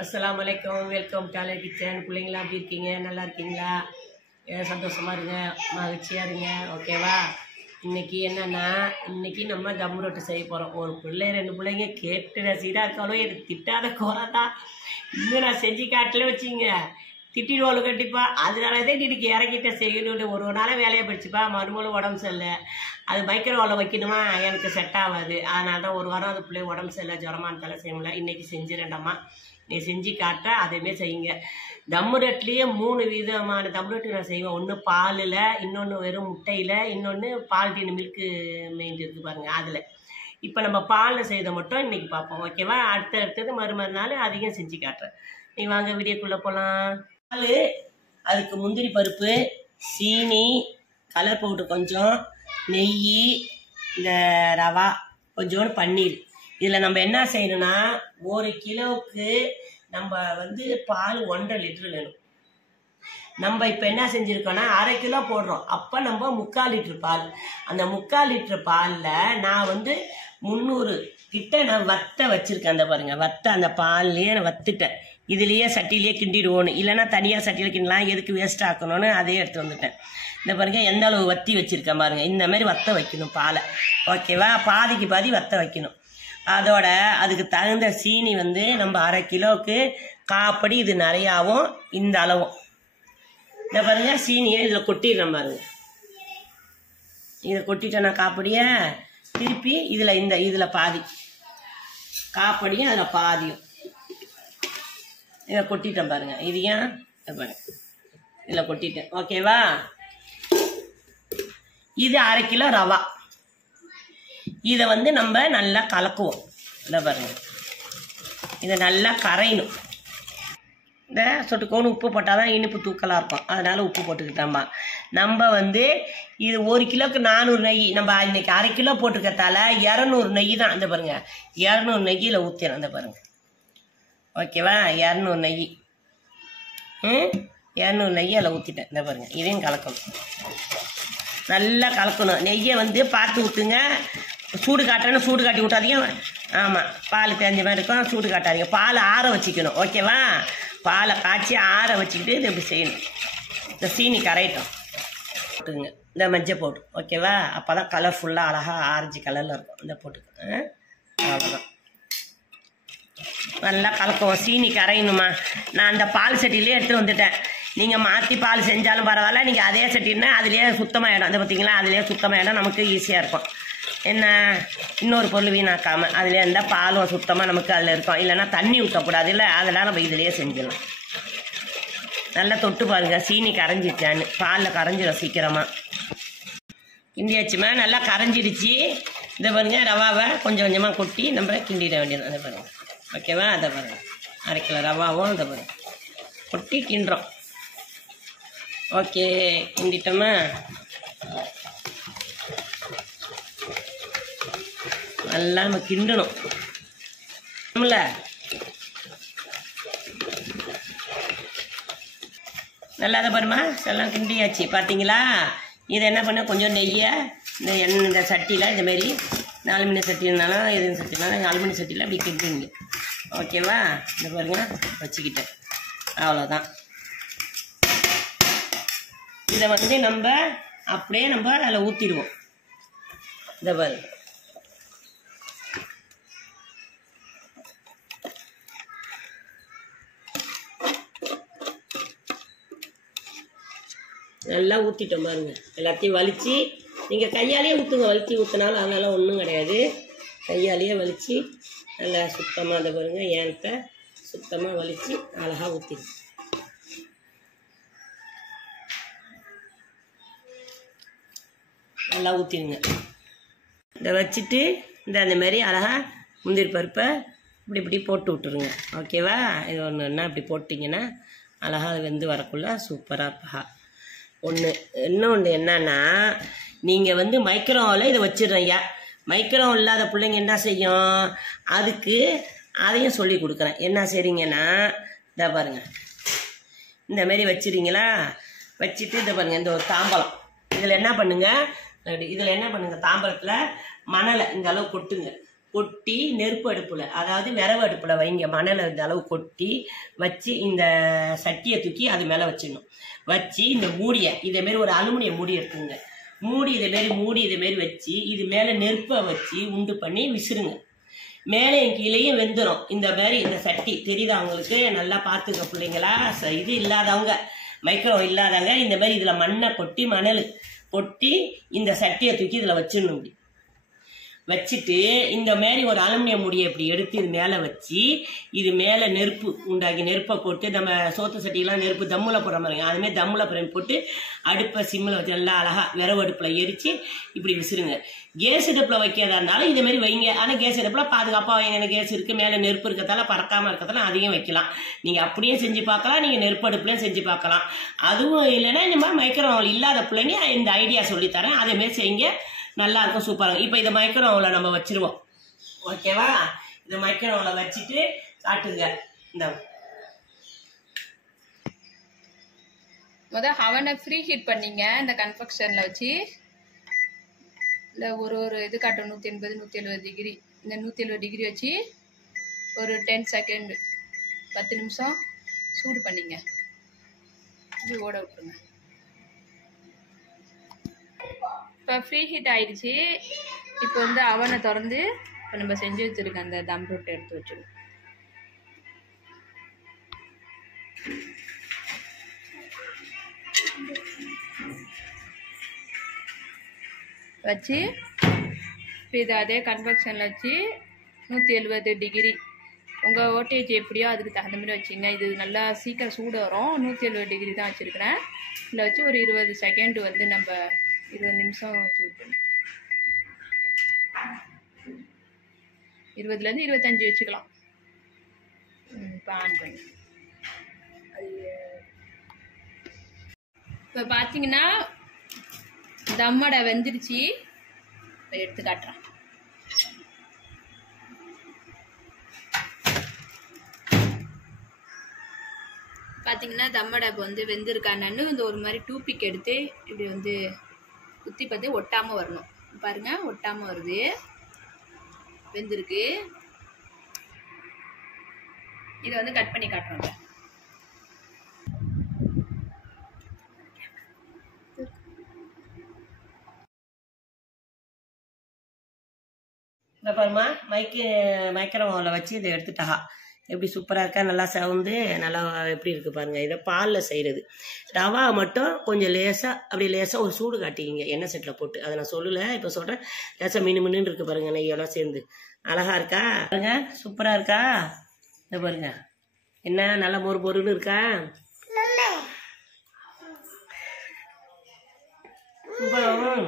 அஸ்ஸலாமு அலைக்கும். வெல்கம் டாலே கிச்சன். பிள்ளைங்களா எப்படி இருக்கீங்க? நல்லா இருக்கீங்களா? சந்தோஷமாக இருங்க, மகிழ்ச்சியாக இருங்க. ஓகேவா? இன்றைக்கி என்னென்னா, இன்றைக்கி நம்ம தம் ரொட்டி செய்ய போகிறோம். ஒரு பிள்ளை 2 பிள்ளைங்க கேட்டு ரசீடாக இருக்காலும் எனக்கு திட்டாத குறை தான். இன்னும் நான் செஞ்சு காட்டல வச்சுங்க, திட்டிடுவாள் கண்டிப்பாக. அதனால தான் இன்னைக்கு இறக்கிட்ட செய்யணும்னு ஒரு நாளாக வேலையை படிச்சுப்பா. மறுமூலம் உடம்பு சரியில்லை, அது மைக்ரோவில் வைக்கணுமா, எனக்கு செட் ஆகாது. அதனால தான் ஒரு வாரம் அது பிள்ளை உடம்பு சரியில்லை, ஜுரமானதால செய்ய முடியல. இன்றைக்கி செஞ்சிடண்டாமா, நீ செஞ்சு காட்ட அதேமாரி செய்யுங்க. தம் ரொட்டிலேயே 3 விதமான தம் ரொட்டி நான் செய்வேன். ஒன்று பாலில், இன்னொன்று வெறும் முட்டையில், இன்னொன்று பால் டீன் மில்க்கு மெயின் இருக்குது பாருங்கள் அதில். இப்போ நம்ம பாலில் செய்த மட்டும் இன்றைக்கி பார்ப்போம். ஓகேவா? அடுத்தது மறுநாள் அதிகம் செஞ்சு காட்டுறேன். நீ வாங்க வீடியோக்குள்ளே போகலாம். பால், அதுக்கு முந்திரி பருப்பு, சீனி, கலர் பவுடர் கொஞ்சம், நெய், இந்த ரவா கொஞ்சோண்டு, பன்னீர். இதில் நம்ம என்ன செய்யணும்னா, 1 கிலோவுக்கு நம்ம பால் 1.5 லிட்டர் வேணும். நம்ம இப்போ என்ன செஞ்சுருக்கோன்னா 1/2 கிலோ போடுறோம். அப்போ நம்ம 3/4 லிட்டர் பால். அந்த 3/4 லிட்டர் பாலில் நான் 300 கிட்ட நான் வத்த வச்சுருக்கேன். அந்த பாருங்கள், வத்த அந்த பால்லையே நான் வத்துட்டேன். இதுலேயே சட்டிலேயே கிண்டிடுவோன்னு, இல்லைன்னா தனியாக சட்டியில் கிண்டலாம், எதுக்கு வேஸ்ட் ஆக்கணும்னு அதே எடுத்து வந்துட்டேன். இந்த பாருங்கள் எந்த அளவு வத்தி வச்சுருக்கேன் பாருங்கள். இந்த மாதிரி வத்த வைக்கணும் பாலை. ஓகேவா? பாதிக்கு பாதி வத்த வைக்கணும். அதோட அதுக்கு தகுந்த சீனி நம்ம 1/2 கிலோவுக்கு காப்படி, இது நிறையாவும் இந்த அளவும். இந்த பாருங்க, சீனியை இதில் கொட்டிடுறேன் பாருங்க. இதை கொட்டிட்டேன் நான் காப்படியை. திருப்பி இதில் பாதி காப்படியும் அதில் பாதியும் இதை கொட்டிட்டேன் பாருங்க. இது ஏன் பாருங்க, இதில் கொட்டிட்டேன். ஓகேவா? இது 1/2 கிலோ ரவா. இதை நம்ம நல்லா கலக்குவோம். இதை பாருங்க, இதை நல்லா கரையணும். இந்த சொட்டுக்கோன்னு உப்பு போட்டால் தான் இனிப்பு தூக்கலாக இருக்கும், அதனால் உப்பு போட்டுக்கிட்டோம்மா. நம்ம இது 1 கிலோவுக்கு 400 நெய். நம்ம இன்னைக்கு 1/2 கிலோ போட்டுக்கிறதால 200 நெய் தான். இந்த பாருங்க, 200 நெய்யில் ஊற்றிடும். இந்த பாருங்க. ஓகேவா? 200 நெய். 200 நெய்யை அதில் ஊற்றிட்டேன். இந்த பாருங்க, இதையும் கலக்கணும், நல்லா கலக்கணும். நெய்யை பார்த்து ஊற்றுங்க. சூடு காட்டுறேன்னு சூடு காட்டி விட்டாதீங்க. ஆமாம், பால் தெரிஞ்ச மாதிரி இருக்கும், சூடு காட்டாதீங்க. பால் ஆற வச்சுக்கணும். ஓகேவா? பாலை காய்ச்சி ஆற வச்சுக்கிட்டு இது இப்படி செய்யணும். இந்த சீனி கரையட்டும். போட்டுக்குங்க இந்த மஞ்சள் போட்டு. ஓகேவா? அப்போ தான் கலர்ஃபுல்லாக அழகாக ஆரஞ்சு கலரில் இருக்கும். இந்த போட்டுக்க. அவ்வளோதான், நல்லா கலக்குவோம். சீனி கரையணுமா. நான் அந்த பால் சட்டியிலே எடுத்துகிட்டு வந்துட்டேன். நீங்கள் மாற்றி பால் செஞ்சாலும் பரவாயில்ல, நீங்கள் அதே சட்டின்னா அதுலேயே சுத்தமாகிடும். அதை பார்த்தீங்களா, அதுலேயே சுத்தமாகிடும். நமக்கு ஈஸியாக இருக்கும். என்ன, இன்னொரு பொருள் வீணாக்காமல் அதிலே இருந்தால் பாலும் சுத்தமாக நமக்கு அதில் இருக்கும். இல்லைன்னா தண்ணி ஊற்றக்கூடாது. இல்லை, அதெல்லாம் நம்ம இதிலேயே செஞ்சிடலாம். நல்லா தொட்டு பாருங்கள், சீனி கரைஞ்சிச்சான்னு. பாலில் கரைஞ்சிடும் சீக்கிரமாக. கிண்டியாச்சுமா, நல்லா கரைஞ்சிடுச்சு. இதை பாருங்க, ரவாவை கொஞ்சம் கொஞ்சமாக கொட்டி நம்ம கிண்டிட வேண்டியது. அதை பாருங்கள். ஓகேவா? அதை பாருங்கள், 1/2 கிலோ ரவாவும் அதை பாருங்கள் கொட்டி கிண்டுறோம். ஓகே, கிண்டிட்டோமா. நல்லா நம்ம கிண்டணும். நல்லா அதை பாருமா, எல்லாம் கிண்டியாச்சு. பார்த்தீங்களா? இதை என்ன பண்ண, கொஞ்சம் நெய்யை இந்த சட்டியில் இந்தமாரி அலுமினிய சட்டினாலும் எதுவும் சட்டினாலும் அலுமினிய சட்டியில் அப்படி கிண்டுங்க. ஓகேவா? இந்த பாருங்க, வச்சுக்கிட்டேன். அவ்வளோதான். இதை நம்ம அப்படியே நம்ம அதில் ஊற்றிடுவோம். இந்த பாருங்க, நல்லா ஊற்றிட்டோம் பாருங்க. எல்லாத்தையும் வலிச்சு நீங்கள் கையாலேயே ஊற்றுங்க. வலிச்சு ஊற்றினாலும் அதனால ஒன்றும் கிடையாது. கையாலேயே வலிச்சு நல்லா சுத்தமாக அதை பாருங்க, ஏன்ட்ட சுத்தமாக வலிச்சு அழகாக ஊற்றிடும். நல்லா ஊற்றிடுங்க. இதை வச்சுட்டு அந்த மாதிரி அழகாக முந்திரி பருப்பை இப்படி போட்டு விட்டுருங்க. ஓகேவா? இது ஒன்றுன்னா இப்படி போட்டிங்கன்னா அழகாக வெந்து வரக்குள்ள சூப்பராக இருப்பா. இன்னொன்று என்னன்னா, நீங்கள் மைக்ரோவில் இதை வச்சிடுறீங்க. மைக்ரோ இல்லாத பிள்ளைங்க என்ன செய்யும், அதுக்கு அதையும் சொல்லி கொடுக்குறேன். என்ன செய்றீங்கன்னா, இதை பாருங்கள், இந்தமாரி வச்சுறீங்களா, வச்சுட்டு இதை பாருங்கள், இந்த ஒரு தாம்பலம் இதில் என்ன பண்ணுங்கள், தாம்பலத்தில் மணலை இந்த அளவு கொட்டுங்க. கொட்டி நெருப்பு அடுப்பில், அதாவது விரவு அடுப்பில் வைங்க. மணலை இந்த அளவு கொட்டி வச்சு இந்த சட்டியை தூக்கி அது மேலே வச்சிடணும். வச்சு இந்த மூடியை இதேமாரி ஒரு அலுமினியம் மூடி எடுத்துங்க. மூடி இதேமாரி வச்சு இது மேலே நெருப்பை வச்சு உண்டு பண்ணி விசிறுங்க. மேலே கீழேயும் வெந்துடும். இந்த மாதிரி இந்த சட்டி தெரியுதா அவங்களுக்கு? நல்லா பார்த்துக்க பிள்ளைங்களா. இது இல்லாதவங்க, மைக்ரோவ் இல்லாதவங்க இந்த மாதிரி இதில் மண்ணை கொட்டி மணல் கொட்டி இந்த சட்டியை தூக்கி இதில் வச்சிடணும். இப்படி வச்சுட்டு இந்த மாதிரி ஒரு அலுமினியம் முடியை இப்படி எடுத்து இது மேலே வச்சு இது மேலே நெருப்பு உண்டாக்கி நெருப்பை போட்டு நம்ம சோத்து சட்டியெல்லாம் நெருப்பு தம்மில் போடுற மாதிரிங்க அதுமாரி தம்மில் போட்டு அடுப்பை சிம்மில் வச்சு நல்லா அழகாக விரவு அடுப்பில் எரித்து இப்படி விசிறுங்க. கேஸ் அடுப்பில் வைக்கிறதா இருந்தாலும் இதேமாரி வைங்க. ஆனால் கேஸ் அடுப்பில் பாதுகாப்பாக வைங்க. கேஸ் இருக்குது, மேலே நெருப்பு இருக்கிறதால பறக்காமல் இருக்கிறதால அதையும் வைக்கலாம். நீங்கள் அப்படியே செஞ்சு பார்க்கலாம், நீங்கள் நெருப்பு அடுப்புலையும் செஞ்சு பார்க்கலாம். அதுவும் இல்லைன்னா இந்த மாதிரி மைக்ரோவேவ் இல்லாத பிள்ளைங்க இந்த ஐடியா சொல்லித்தரேன், அதேமாரி செய்யுங்க. நல்லா இருக்கும், சூப்பராக. இப்போ இதை மைக்ரோவேவ்ல நம்ம வச்சிருவோம். ஓகேவா? இதை மைக்ரோவேவ்ல வச்சுட்டு காட்டுங்க. இந்த அவனை ஃப்ரீ ஹீட் பண்ணீங்க இந்த கன்ஃபெக்ஷன்ல வச்சு. இல்லை ஒரு இது காட்டும் 180 170 டிகிரி. இந்த 170 டிகிரி வச்சு ஒரு 10 செகண்ட் 10 நிமிஷம் சூடு பண்ணிங்க. இது ஓட விட்டுருங்க. இப்போ ஃப்ரீ ஹீட் ஆயிடுச்சு. இப்போ அவனை திறந்து இப்போ நம்ம செஞ்சு வச்சுருக்க அந்த தம் ரொட்டி எடுத்து வச்சுருக்கோம். வச்சு இப்போ இதை அதே கன்வெக்ஷனில் வச்சு 170 டிகிரி உங்கள் ஓட்டேஜ் எப்படியோ அதுக்கு தகுந்த மாதிரி வச்சுங்க. இது நல்லா சீக்கிரம் சூடு வரும். 170 டிகிரி தான் வச்சுருக்கிறேன். இதில் வச்சு ஒரு 20 செகண்ட் நம்ம 20 நிமிஷம் சூடு பண்ணி 20லேருந்து 25 வச்சுக்கலாம். இப்போ ஆன் பண்ணி இப்போ பார்த்தீங்கன்னா தம்மடை வெந்துருச்சு. இப்போ எடுத்து காட்டுறேன். பார்த்தீங்கன்னா தம்மடை இப்போ வெந்திருக்கானு ஒரு மாதிரி டூப்பிக் எடுத்து இப்படி குத்தி பார்த்து ஒட்டாமல் வரணும். பாருங்க, ஒட்டாமல் வருது, வெந்திருக்கு. இதை கட் பண்ணி காட்டுறோம். இந்த பாருமா மைக்ரோவேவ்ல வச்சு இதை எடுத்துட்டா எப்படி சூப்பராக இருக்கா. நல்லா சவுந்து நல்லா எப்படி இருக்குது பாருங்கள். இதை பாலில் செய்கிறது. ரவா மட்டும் கொஞ்சம் லேசாக ஒரு சூடு காட்டிக்கிங்க எண்ணெய் செட்டில் போட்டு. அதை நான் சொல்லலை, இப்போ சொல்கிறேன். லேசாக மின்னு இருக்குது பாருங்கள், நெய்யெல்லாம் சேர்ந்து அழகாக இருக்கா பாருங்க, சூப்பராக இருக்கா. இதை பாருங்க, என்ன நல்லா பொருன்னு இருக்கா. சூப்பராக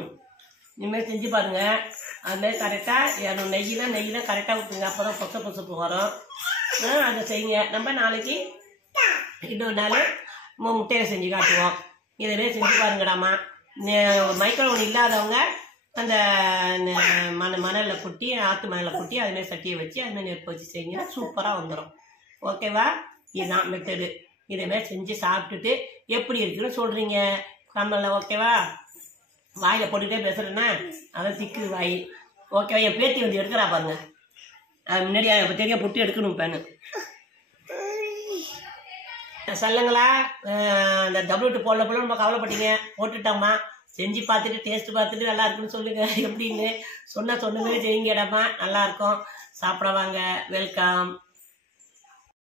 இனிமேல் செஞ்சு பாருங்க. அதுமாதிரி கரெக்டாக நெய்யெலாம் கரெக்டாக விட்டுருங்க. அப்போ தான் பொசப்பு வரும். அதை செய்யுங்க. நம்ம நாளைக்கு இன்னொரு நாள் முட்டையை செஞ்சு காட்டுவோம். இதே செஞ்சு பாருங்கடாமா. மைக்ரோவேவ் இல்லாதவங்க அந்த மணலில் கொட்டி ஆற்று மணலில் கொட்டி அதுமாரி சட்டியை வச்சு அதுமாரி நெருப்பு வச்சு செய்யுங்கன்னா சூப்பராக வந்துடும். ஓகேவா? இதுதான் மெத்தடு. இதேமாரி செஞ்சு சாப்பிட்டுட்டு எப்படி இருக்குன்னு சொல்கிறீங்க கம்மலில். ஓகேவா? வாயில் போட்டுகிட்டே பேசுகிறேன்னா அதான் திக்குது வாய். ஓகேவா? என் பேத்தி எடுக்கிறா பாருங்க. அது முன்னாடியா இப்போ தெரிய புட்டு எடுக்கணும் பேனு. சொல்லுங்களா, இந்த டபுள்யூட்டு போடல நம்ம கவலைப்பட்டீங்க, போட்டுட்டோம்மா. செஞ்சு பார்த்துட்டு டேஸ்ட் பார்த்துட்டு நல்லா இருக்குன்னு சொல்லுங்க. எப்படின்னு சொன்ன மாதிரி செய்யுங்கடாம்மா, நல்லா இருக்கும். சாப்பிட வாங்க. வெல்கம்.